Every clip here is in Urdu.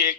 1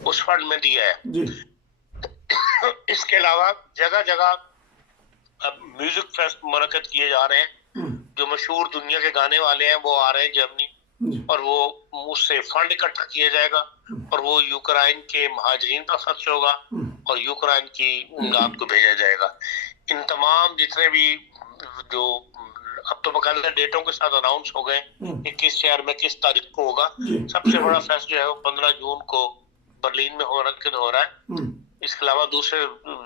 اس فنڈ میں دیا ہے. جی اس کے علاوہ جگہ جگہ اب میوزک فیسٹ منعقد کیے جا رہے ہیں. جو مشہور دنیا کے گانے والے ہیں وہ آ رہے ہیں جرمنی, اور وہ اس سے فنڈ اکٹھا کیا جائے گا اور وہ یوکرائن کے مہاجرین پر خرچ ہوگا اور یوکرائن کی امداد کو بھیجا جائے گا. ان تمام جتنے بھی جو اب تو باقاعدہ ڈیٹوں کے ساتھ اناؤنس ہو گئے کہ کس شہر میں کس تاریخ کو ہوگا. سب سے بڑا فیسٹ جو ہے وہ 15 جون کو برلین میں منعقد ہو رہا ہے. اس کے علاوہ دوسرے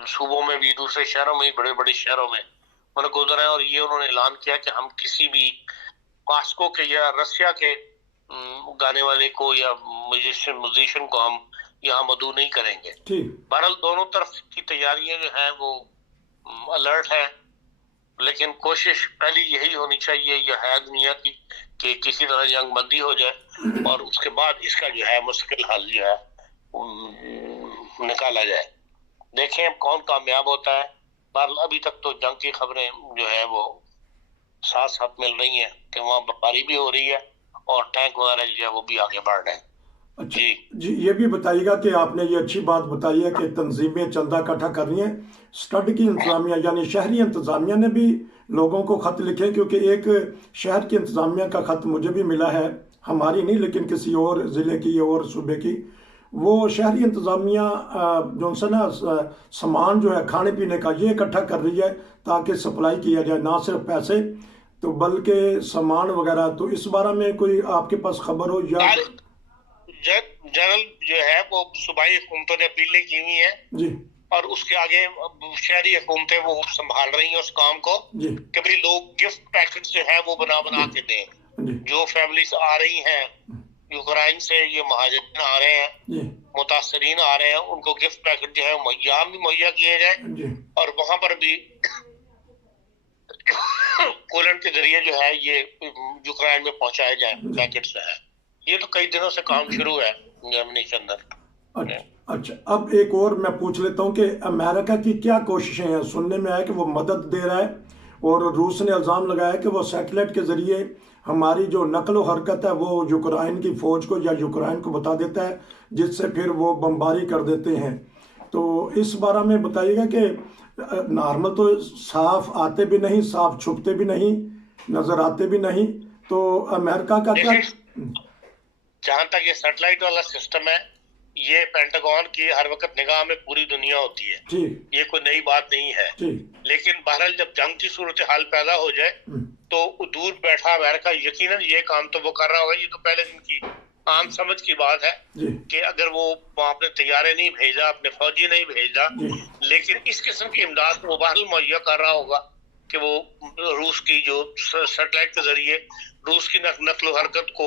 صوبوں میں بھی, دوسرے شہروں میں بھی, بڑے بڑے شہروں میں منعقد ہو رہا ہے. اور یہ انہوں نے اعلان کیا کہ ہم کسی بھی ماسکو کے یا رشیا کے گانے والے کو یا میوزیشین کو ہم یہاں مدعو نہیں کریں گے. بہرحال دونوں طرف کی تیاریاں جو ہیں وہ الرٹ ہے, لیکن کوشش پہلی یہی ہونی چاہیے یہ ہے دنیا کی کہ کسی طرح جنگ بندی ہو جائے اور اس کے بعد اس کا جو ہے مستقل حل جو ہے نکالا جائے. دیکھیں اب کون کامیاب ہوتا ہے. بہرحال ابھی تک تو جنگ کی خبریں جو ہے وہ ساتھ ساتھ مل رہی ہیں کہ وہاں بمباری بھی ہو رہی ہے اور ٹینک وغیرہ جو ہے وہ بھی آگے بڑھ رہے ہیں. اچھا جی, یہ بھی بتائیے گا کہ آپ نے یہ اچھی بات بتائی ہے کہ تنظیمیں چندہ اکٹھا کر رہی ہیں. اسٹڈ کی انتظامیہ یعنی شہری انتظامیہ نے بھی لوگوں کو خط لکھے, کیونکہ ایک شہر کی انتظامیہ کا خط مجھے بھی ملا ہے, ہماری نہیں لیکن کسی اور ضلع کی اور صوبے کی. وہ شہری انتظامیہ جو سے نا سامان جو ہے کھانے پینے کا یہ اکٹھا کر رہی ہے تاکہ سپلائی کیا جائے, نہ صرف پیسے تو بلکہ سامان وغیرہ. تو اس بارے میں کوئی آپ کے پاس خبر ہو یا جنرل جو ہے وہ صوبائی حکومتوں نے اپیلیں کی ہوئی ہیں جی, اور اس کے آگے شہری حکومتیں وہ سنبھال رہی ہیں اس کام کو جی کہ بھئی لوگ گفٹ پیکٹ جو ہے وہ بنا کے دیں. جو فیملیز آ رہی ہیں یوکرائن سے, یہ مہاجرین آ رہے ہیں, متاثرین آ رہے ہیں, ان کو گفٹ پیکٹ جو ہے مہیا کیے جائے اور وہاں پر بھی پولینڈ کے ذریعے جو ہے یہ یوکرائن میں پہنچائے جائیں پیکٹ جو ہے. یہ تو کئی دنوں سے کام شروع ہے جرمنی کے اندر. اچھا, اب ایک اور میں پوچھ لیتا ہوں کہ امریکہ کی کیا کوششیں ہیں؟ سننے میں آیا کہ وہ مدد دے رہا ہے اور روس نے الزام لگایا کہ وہ سیٹلائٹ کے ذریعے ہماری جو نقل و حرکت ہے وہ یوکرائن کی فوج کو یا یوکرائن کو بتا دیتا ہے, جس سے پھر وہ بمباری کر دیتے ہیں. تو اس بارے میں بتائیے گا کہ نارمل تو صاف آتے بھی نہیں, صاف چھپتے بھی نہیں, نظر آتے بھی نہیں, تو امریکہ کا کیا؟ جہاں تک یہ سیٹلائٹ والا سسٹم ہے یہ پینٹاگون کی ہر وقت نگاہ میں پوری دنیا ہوتی ہے, یہ کوئی نئی بات نہیں ہے. لیکن بہرحال جب جنگ کی صورتحال پیدا ہو جائے تو دور بیٹھا امریکہ یقیناً یہ کام تو وہ کر رہا ہوگا. یہ تو پہلے دن کی عام سمجھ کی بات ہے کہ اگر وہ اپنے طیارے نہیں بھیجا, اپنے فوجی نہیں بھیجا, لیکن اس قسم کی امداد وہ بہرحال مہیا کر رہا ہوگا کہ وہ روس کی جو سیٹلائٹ کے ذریعے روس کی نقل و حرکت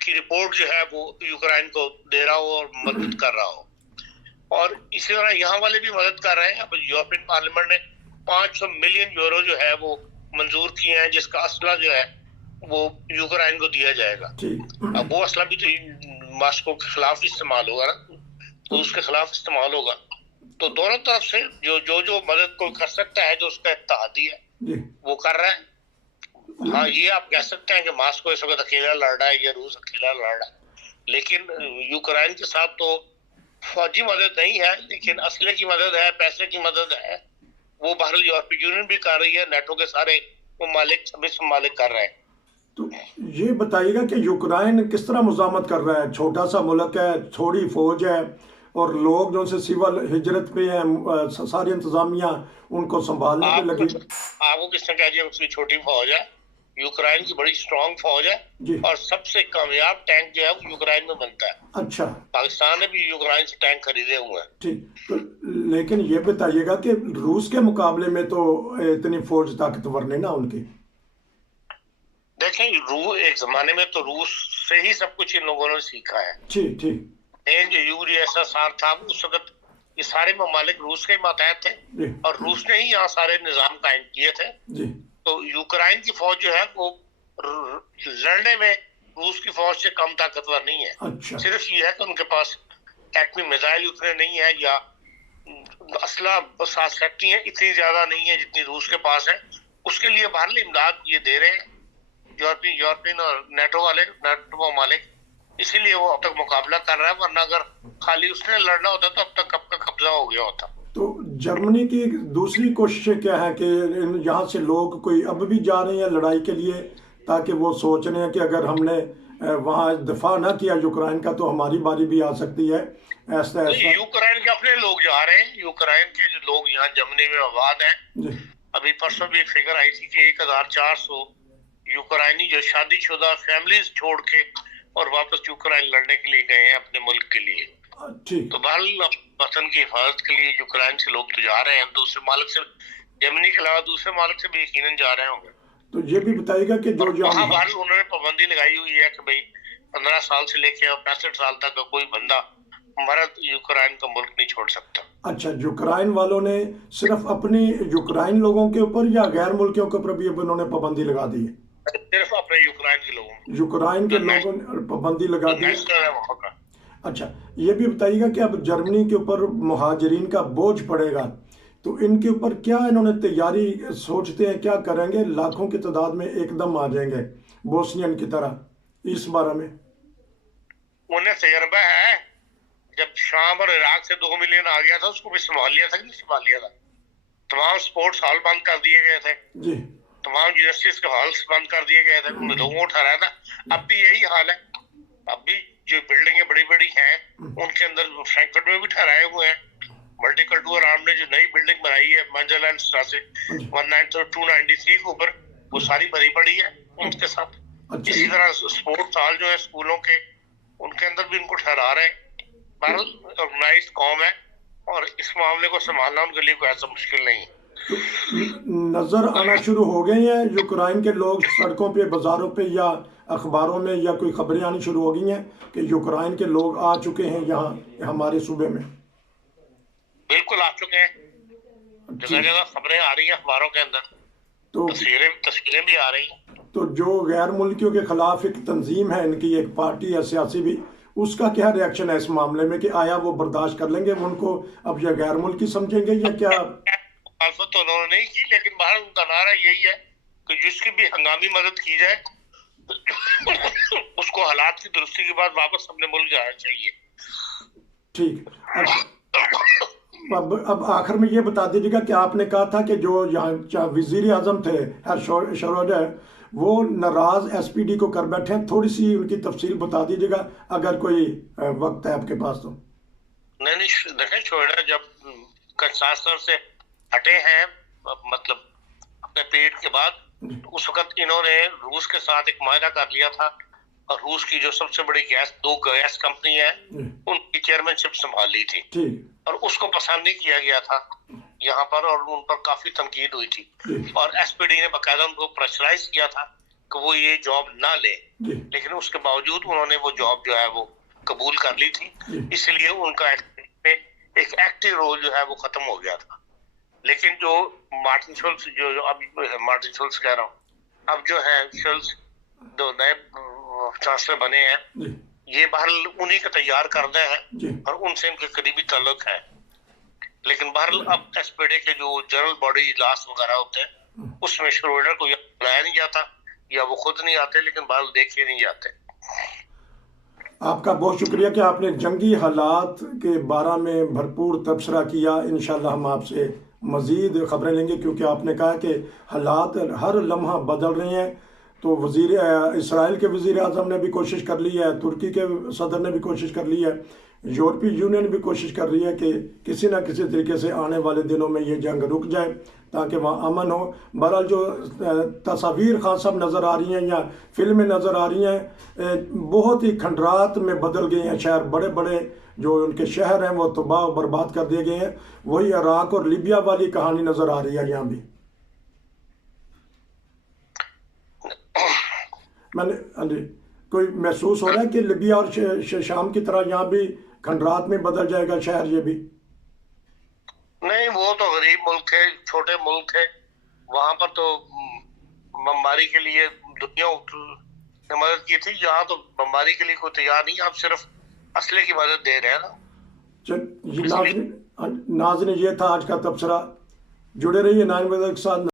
کی رپورٹ جو ہے وہ یوکرائن کو دے رہا ہو اور مدد کر رہا ہو. اور اسی طرح یہاں والے بھی مدد کر رہے ہیں. اب یورپین پارلیمنٹ نے 500 ملین یورو جو ہے وہ منظور کیے ہیں, جس کا اسلحہ جو ہے وہ یوکرائن کو دیا جائے گا. اب وہ اسلحہ بھی تو ماسکو کے خلاف استعمال ہوگا نا, تو اس کے خلاف استعمال ہوگا. تو دونوں طرف سے جو مدد کوئی کر سکتا ہے, جو اس کا اتحادی ہے وہ کر رہا ہے. ہاں یہ آپ کہہ سکتے ہیں کہ ماسکو اس وقت اکیلا لڑ رہا ہے یا روس اکیلا لڑ رہا ہے, لیکن یوکرائن کے ساتھ تو فوجی مدد نہیں ہے لیکن اسلحے کی مدد ہے, پیسے کی مدد ہے. وہ بہرحال یورپی یونین بھی کر رہی ہے, نیٹو کے سارے ممالک 26 ممالک کر رہے ہیں. تو یہ بتائیے گا کہ یوکرائن کس طرح مزاحمت کر رہا ہے؟ چھوٹا سا ملک ہے, تھوڑی فوج ہے اور لوگ جو سے سول ہجرت پہ ہیں, ساری انتظامیہ ان کو سنبھالنے پہ لگی. آپ کو کس نے کہا جی اس کی چھوٹی فوج ہے؟ یوکرائن کی بڑی سٹرونگ فوج ہے اور سب سے کامیاب ٹینک جو ہے وہ یوکرائن میں بنتا ہے. اچھا, پاکستان نے بھی یوکرائن سے ٹینک خریدے ہوئے ہیں. ٹھیک, لیکن یہ بتائیے گا کہ روس کے مقابلے میں تو اتنی فوج طاقتور نہیں نا ان کی. دیکھیں ایک زمانے میں تو روس سے ہی سب کچھ ان لوگوں نے سیکھا ہے. ٹھیک ٹھیک. جو URSS تھا اس وقت یہ سارے ممالک روس کے ماتحت تھے اور روس نے ہی یہاں سارے نظام قائم کیے تھے. تو یوکرائن کی فوج جو ہے وہ لڑنے میں روس کی فوج سے کم طاقتور نہیں ہے. صرف یہ ہے کہ ان کے پاس ایٹمی میزائل اتنے نہیں ہیں یا اسلحہ ساتھ سکتی ہیں اتنی زیادہ نہیں ہے جتنی روس کے پاس ہے. اس کے لیے باہرلی امداد یہ دے رہے ہیں یورپین اور نیٹو ممالک. اسی لیے وہ اب تک مقابلہ کر رہا ہے، ورنہ اگر خالی اس نے لڑنا ہوتا تو اب تک کب کا قبضہ ہو گیا ہوتا۔ تو جرمنی کی دوسری کوششیں کیا ہیں کہ یہاں سے لوگ کوئی اب بھی جا رہے ہیں لڑائی کے لیے، تاکہ وہ سوچ رہے ہیں کہ اگر ہم نے وہاں دفاع نہ کیا یوکرائن کا تو ہماری باری بھی آ سکتی ہے، ایسا ایسا؟ یوکرائن کے اپنے لوگ جا رہے ہیں، یوکرائن کے جو لوگ یہاں جرمنی میں آباد ہیں، جی ابھی پرسوں بھی ایک فگر آئی تھی کہ 1400 یوکرائنی جو شادی شدہ فیملیز چھوڑ کے اور واپس یوکرائن لڑنے کے لیے گئے ہیں اپنے ملک کے لیے۔ ٹھیک۔ تو بہرحال وطن کی حفاظت کے لیے یوکرائن سے لوگ تو جا رہے ہیں، دوسرے مالک سے، جرمنی کے علاوہ دوسرے مالک سے بھی یقیناً جا رہے ہوں گے۔ تو یہ بھی بتائیے گا کہ جو وہاں بہرحال انہوں نے پابندی لگائی ہوئی ہے کہ بھئی 15 سال سے لے کے 65 سال تک کا کوئی بندہ مرد یوکرائن کا ملک نہیں چھوڑ سکتا۔ اچھا، یوکرائن والوں نے صرف اپنی یوکرائن لوگوں کے اوپر یا غیر ملکیوں کے اوپر بھی اب انہوں نے پابندی لگا دی ہے؟ صرف اپنے یوکرائن کے لوگوں، یوکرائن کے لوگوں نے پابندی لگا دی ہے۔ نیشنل ہے وہاں کا۔ اچھا، یہ بھی بتائیے گا کہ اب جرمنی کے اوپر مہاجرین کا بوجھ پڑے گا تو ان کے اوپر کیا انہوں نے تیاری سوچتے ہیں، کیا کریں گے؟ لاکھوں کی تعداد میں ایک دم آ جائیں گے بوسنین کی طرح، اس بارے میں انہیں تجربہ ہے، جب شام اور عراق سے 2 ملین آ گیا تھا اس کو بھی سنبھال لیا تھا کہ نہیں سنبھال لیا تھا؟ تمام سپورٹس ہال بند کر دیے گئے تھے، جی تمام یونیورسٹیز کے ہالس بند کر دیے گئے تھے، لوگوں کو ٹھہرایا تھا۔ اب بھی یہی حال ہے، اب بھی جو بلڈنگیں بڑی بڑی ہیں ان کے اندر فرینکفرٹ میں بھی ٹھہرائے ہوئے ہیں۔ ملٹی کلچرل آرم نے جو نئی بلڈنگ بنائی ہے منجر لینڈ سے 293 کے اوپر، وہ ساری بڑی بڑی ہے ان کے ساتھ۔ اسی طرح سپورٹس ہال جو ہے اسکولوں کے، ان کے اندر بھی ان کو ٹھہرا رہے ہیں۔ بہرحال آرگنائزڈ قوم ہے اور اس معاملے کو سنبھالنا ان کے لیے کوئی ایسا مشکل نہیں ہے۔ نظر آنا شروع ہو گئے ہیں یوکرائن کے لوگ سڑکوں پہ، بازاروں پہ، یا اخباروں میں، یا کوئی خبریں آنی شروع ہو گئی ہیں کہ یوکرائن کے لوگ آ چکے ہیں یہاں ہمارے صوبے میں؟ بالکل آ چکے ہیں، جگہ جگہ خبریں آ رہی ہیں اخباروں کے اندر، تو تصویریں بھی آ رہی ہیں۔ تو جو غیر ملکیوں کے خلاف ایک تنظیم ہے، ان کی ایک پارٹی ہے سیاسی بھی، اس کا کیا ریاکشن ہے اس معاملے میں کہ آیا وہ برداشت کر لیں گے ان کو اب یا غیر ملکی سمجھیں گے یا کیا؟ مخالفت تو انہوں نے نہیں کی، لیکن بہرحال ان کا نعرہ یہی ہے کہ جس کی بھی ہنگامی مدد کی جائے اس کو حالات کی درستی کے بعد واپس اپنے ملک جانا چاہیے۔ ٹھیک، اب آخر میں یہ بتا دیجیے گا کہ آپ نے کہا تھا کہ جو یہاں وزیر اعظم تھے شروڈر، وہ ناراض ایس پی ڈی کو کر بیٹھے ہیں، تھوڑی سی ان کی تفصیل بتا دیجیے گا اگر کوئی وقت ہے آپ کے پاس تو۔ نہیں دیکھیں، شروڈر جب کنساسر سے ہٹے ہیں، مطلب اپنے پیٹ کے بعد، اس وقت انہوں نے روس کے ساتھ ایک معاہدہ کر لیا تھا اور روس کی جو سب سے بڑی دو گیس کمپنی ہے ان کی چیئرمین شپ سنبھال لی تھی، اور اس کو پسند نہیں کیا گیا تھا یہاں پر، اور ان پر کافی تنقید ہوئی تھی، اور ایس پی ڈی نے باقاعدہ ان کو پریشرائز کیا تھا کہ وہ یہ جاب نہ لے، لیکن اس کے باوجود انہوں نے وہ جاب جو ہے وہ قبول کر لی تھی، اس لیے ان کا ایک ایکٹیو رول جو ہے وہ ختم ہو گیا تھا۔ لیکن جو مارٹن شولز، جو اب مارٹن شولز کہہ رہا ہوں، اب جو ہے شولز جو نئے چانسلر بنے ہیں، یہ بہرحال انہی کا تیار کردہ ہے اور ان سے ان کے قریبی تعلق ہے، لیکن بہرحال اب ایس پی ڈی کے جو جنرل باڈی اجلاس وغیرہ ہوتے ہیں اس میں شروڈر کو بلایا نہیں جاتا، یا وہ خود نہیں آتے، لیکن بہرحال دیکھے نہیں جاتے۔ آپ کا بہت شکریہ کہ آپ نے جنگی حالات کے بارے میں بھرپور تبصرہ کیا۔ انشاءاللہ ہم آپ سے مزید خبریں لیں گے، کیونکہ آپ نے کہا کہ حالات ہر لمحہ بدل رہے ہیں۔ تو اسرائیل کے وزیر اعظم نے بھی کوشش کر لی ہے، ترکی کے صدر نے بھی کوشش کر لی ہے، یورپی یونین بھی کوشش کر رہی ہے کہ کسی نہ کسی طریقے سے آنے والے دنوں میں یہ جنگ رک جائے تاکہ وہاں امن ہو۔ بہرحال جو تصاویر خان صاحب نظر آ رہی ہیں یا فلمیں نظر آ رہی ہیں، بہت ہی کھنڈرات میں بدل گئے ہیں شہر، بڑے بڑے جو ان کے شہر ہیں وہ تباہ و برباد کر دیے گئے ہیں۔ وہی عراق اور لیبیا والی کہانی نظر آ رہی ہے یہاں بھی۔ میں نے کوئی محسوس ہو رہا ہے کہ لیبیا اور شام کی طرح یہاں بھی کھنڈرات میں بدل جائے گا شہر؟ یہ بھی نہیں، وہ تو غریب ملک ہے، چھوٹے ملک ہے، وہاں پر تو بمباری کے لیے دنیا نے مدد کی تھی، یہاں تو بمباری کے لیے کوئی تیار نہیں، آپ صرف اسلحے کی مدد دے رہے ہیں نا۔ ناظرین، یہ تھا آج کا تبصرہ۔ جڑے رہیے 9 بجے کے ساتھ۔